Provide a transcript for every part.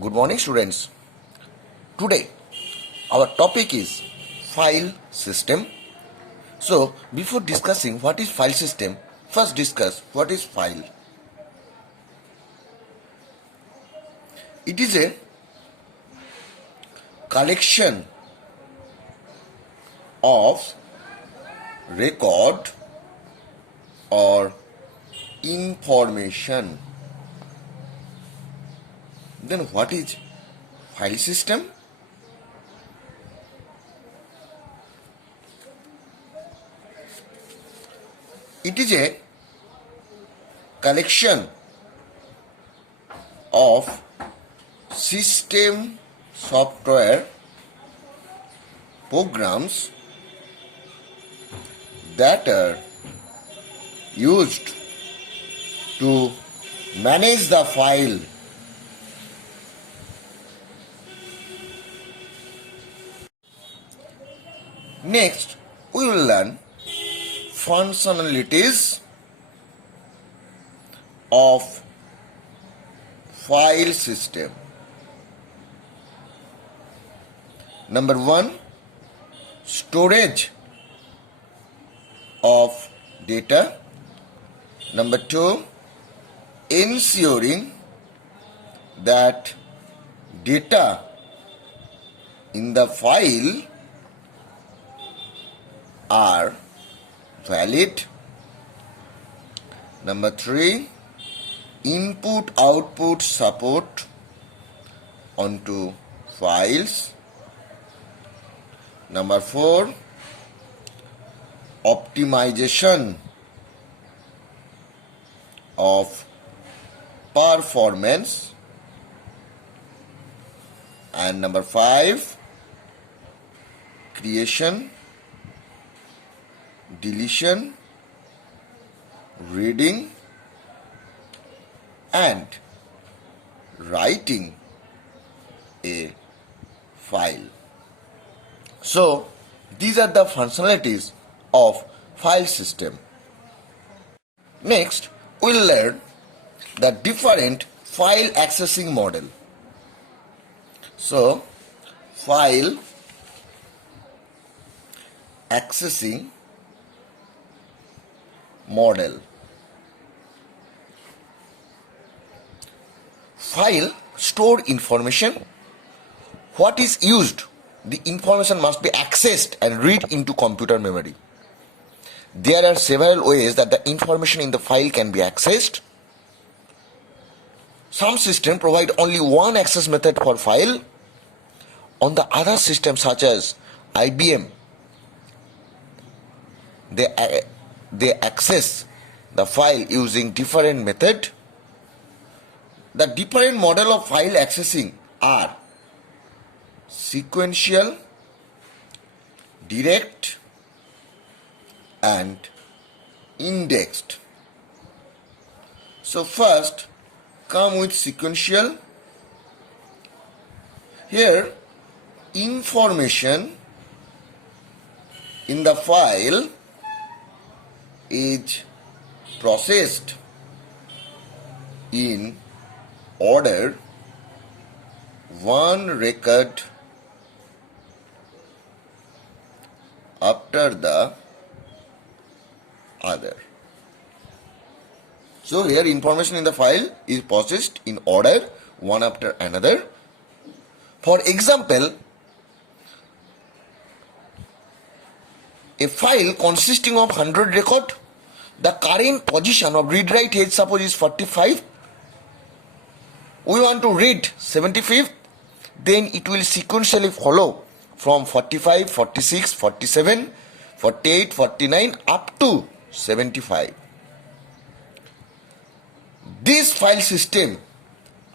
Good morning, students. Today, our topic is file system. So, before discussing what is file system, first discuss what is file. It is a collection of record or information. Then what is file system? It is a collection of system software programs that are used to manage the file. Next, we will learn functionalities of file system. Number 1, storage of data. Number 2, ensuring that data in the file are valid. Number 3, input-output support onto files. Number 4, optimization of performance. And number 5, creation, deletion, reading and writing a file. So, these are the functionalities of file system. Next, we will learn the different file accessing model. So, file accessing model. File store information. What is used? The information must be accessed and read into computer memory. There are several ways that the information in the file can be accessed. Some systems provide only one access method for file. On the other systems such as IBM, they access the file using different method. The different model of file accessing are sequential, direct and indexed. So first come with sequential. Here information in the file is processed in order, one record after the other. So here information in the file is processed in order, one after another. For example, a file consisting of 100 record, the current position of read-write head suppose is 45. We want to read 75th, then it will sequentially follow from 45, 46, 47, 48, 49 up to 75. These file systems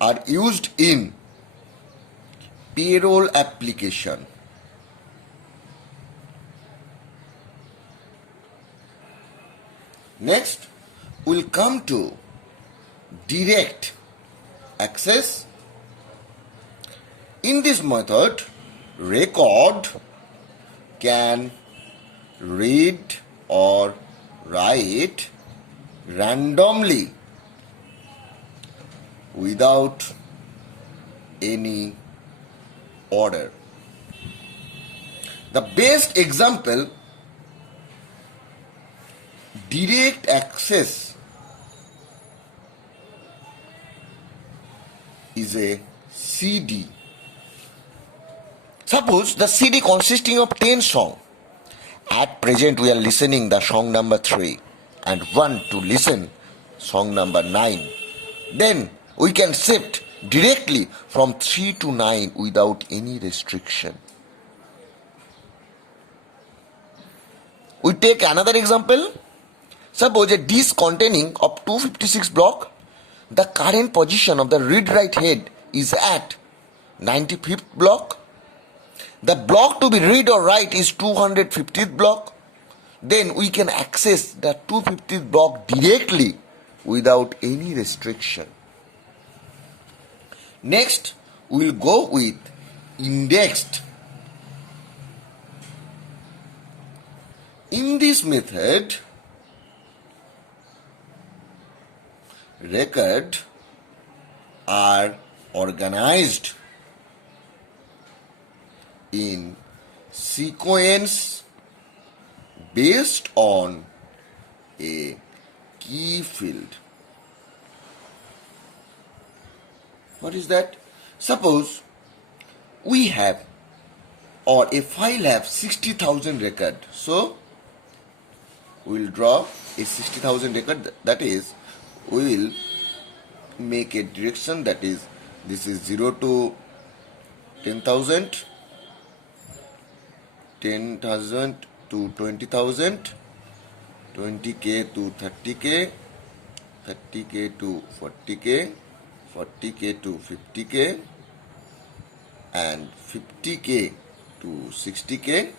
are used in payroll application. Next, we'll come to direct access. In this method, record can read or write randomly without any order. The best example, direct access, is a CD. Suppose the CD consisting of 10 songs. At present we are listening the song number 3 and want to listen song number 9. Then we can shift directly from 3 to 9 without any restriction. We take another example. Suppose a disk containing of 256 block. The current position of the read-write head is at 95th block. The block to be read or write is 250th block. Then we can access the 250th block directly without any restriction. Next, we will go with indexed. In this method, records are organized in sequence based on a key field. What is that? Suppose we have, or a file have 60,000 records. So we will draw a 60,000 record, that is, we will make a direction, that is, this is 0 to 10,000, 10,000 to 20,000, 20k to 30k, 30k to 40k, 40k to 50k, and 50k to 60k.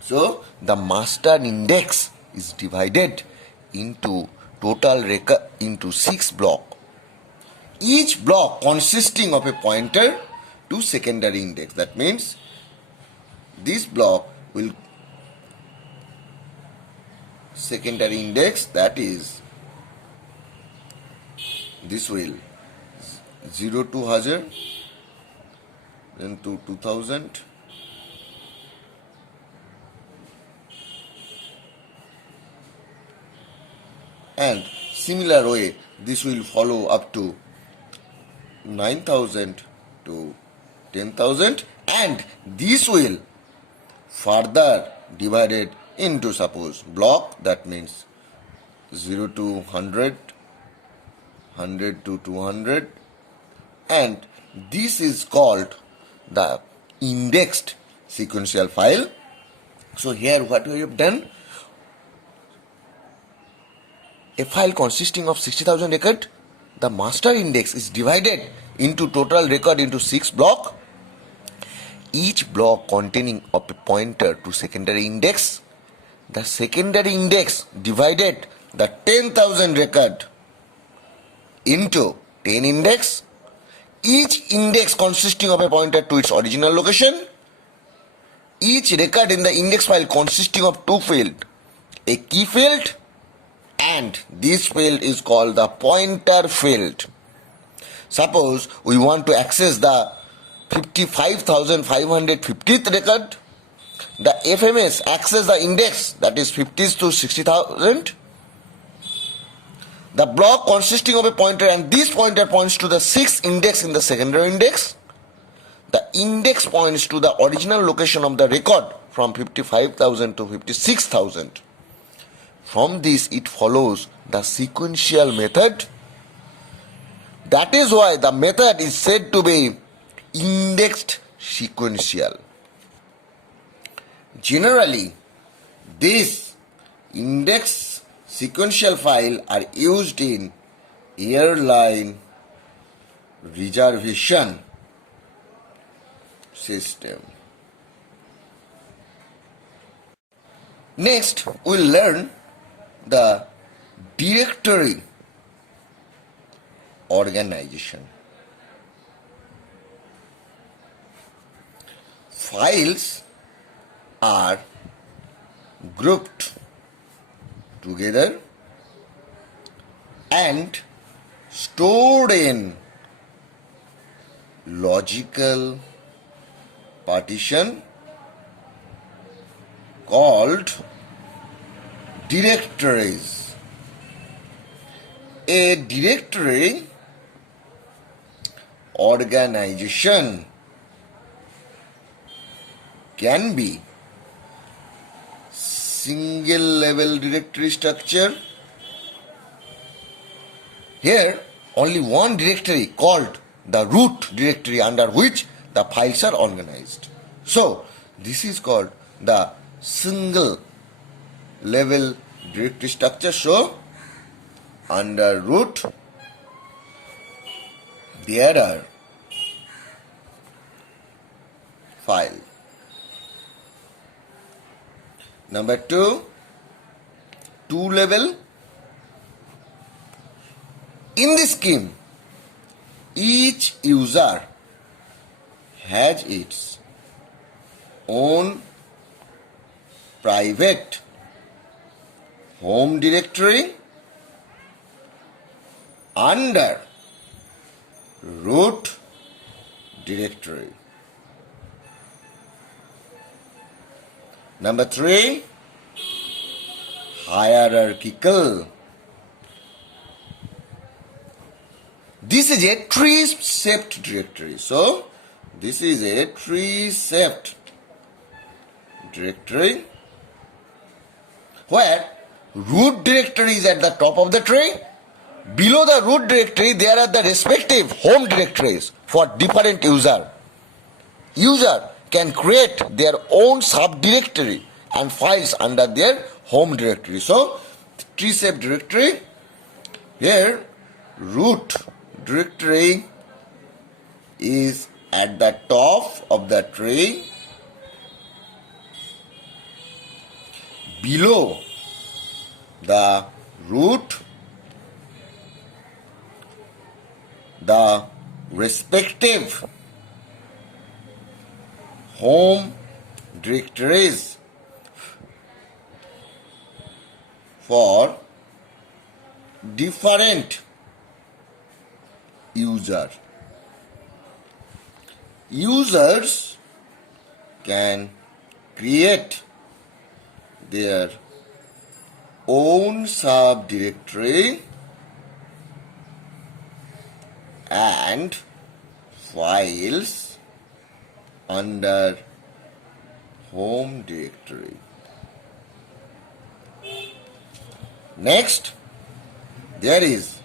So the master index is divided into total record into 6 blocks. Each block consisting of a pointer to secondary index. That means this block will secondary index, that is, this will 0 to 100, then to 2000, and similar way this will follow up to 9,000 to 10,000, and this will further divided into, suppose, block, that means 0 to 100, 100 to 200, and this is called the indexed sequential file. So here what we have done, a file consisting of 60,000 records, the master index is divided into total record into 6 blocks. Each block containing of a pointer to secondary index. The secondary index divided the 10,000 record into 10 index. Each index consisting of a pointer to its original location. Each record in the index file consisting of 2 fields, a key field, and this field is called the pointer field. Suppose we want to access the 55,550th record. The FMS access the index, that is 50s to 60,000. The block consisting of a pointer, and this pointer points to the 6th index in the secondary index. The index points to the original location of the record from 55,000 to 56,000. From this it follows the sequential method. That is why the method is said to be indexed sequential. Generally, these index sequential files are used in airline reservation system. Next, we'll learn the directory organization. Files are grouped together and stored in logical partition called directories. A directory organization can be single level directory structure. Here only one directory called the root directory under which the files are organized. So this is called the single level directory structure. So under root there are file. Number two level. In this scheme, each user has its own private home directory under root directory. Number three, hierarchical. This is a tree-shaped directory. So, this is a tree-shaped directory where root directory is at the top of the tree. Below the root directory, there are the respective home directories for different user. User can create their own subdirectory and files under their home directory. So, tree-shaped directory. Here, root directory is at the top of the tree. Below the root, the respective home directories for different user. Users can create their own subdirectory and files under home directory. Next, there is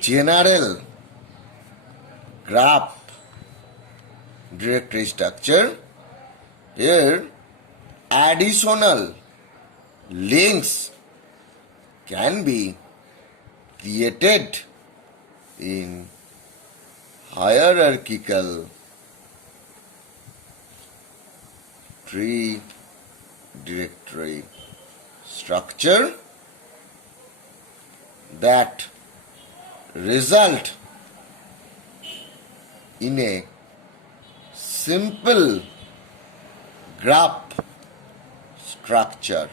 general graph directory structure. Here, additional links can be created in hierarchical tree directory structure that result in a simple graph structure.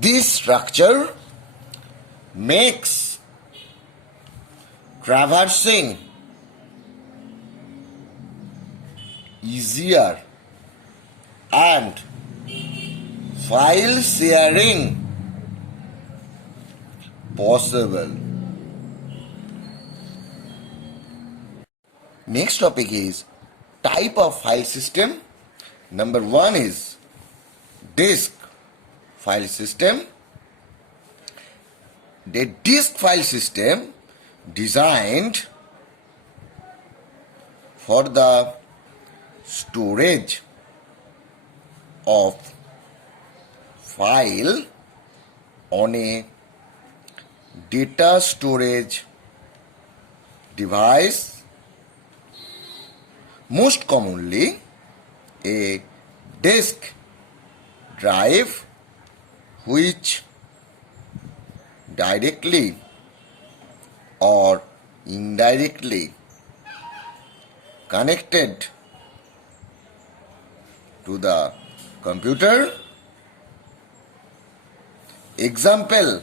This structure makes traversing easier and file sharing possible. Next topic is type of file system. Number one is disk file system. The disk file system designed for the storage of file on a data storage device, most commonly a disk drive, which directly or indirectly connected to the computer. Example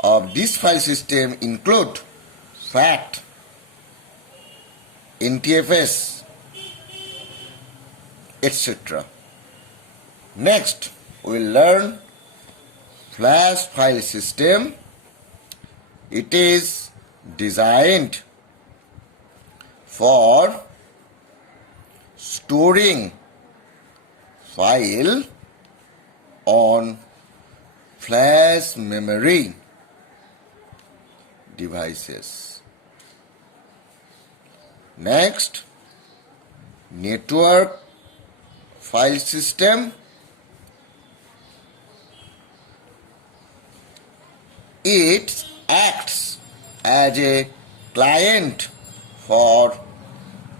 of this file system include FAT NTFS, etc. Next, we will learn flash file system. It is designed for storing file on flash memory devices. Next, network file system. It acts as a client for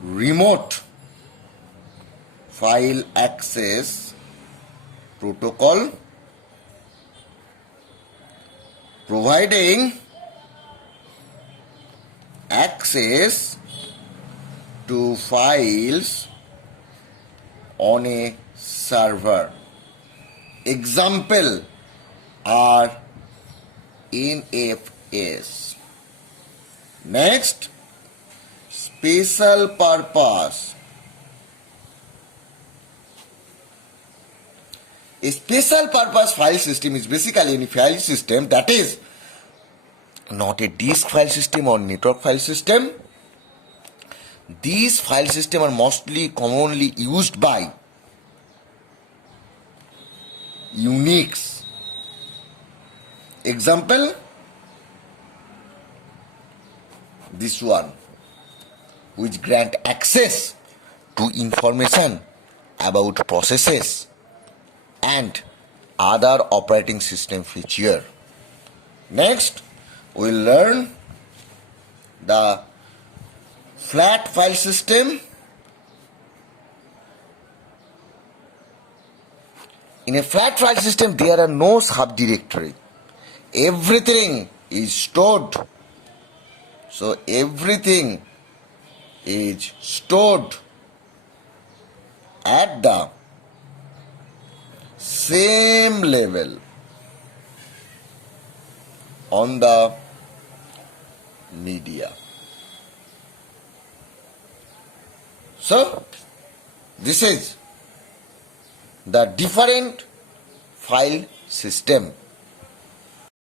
remote file access protocol, providing access to files on a server. Example are NFS. Next, special purpose. A special purpose file system is basically any file system that is not a disk file system or network file system. These file systems are mostly commonly used by Unix. Example, this one, which grant access to information about processes and other operating system feature. Next, we will learn the flat file system. In a flat file system, there are no subdirectory. Everything is stored. So everything is stored at the same level on the media. So this is the different file system.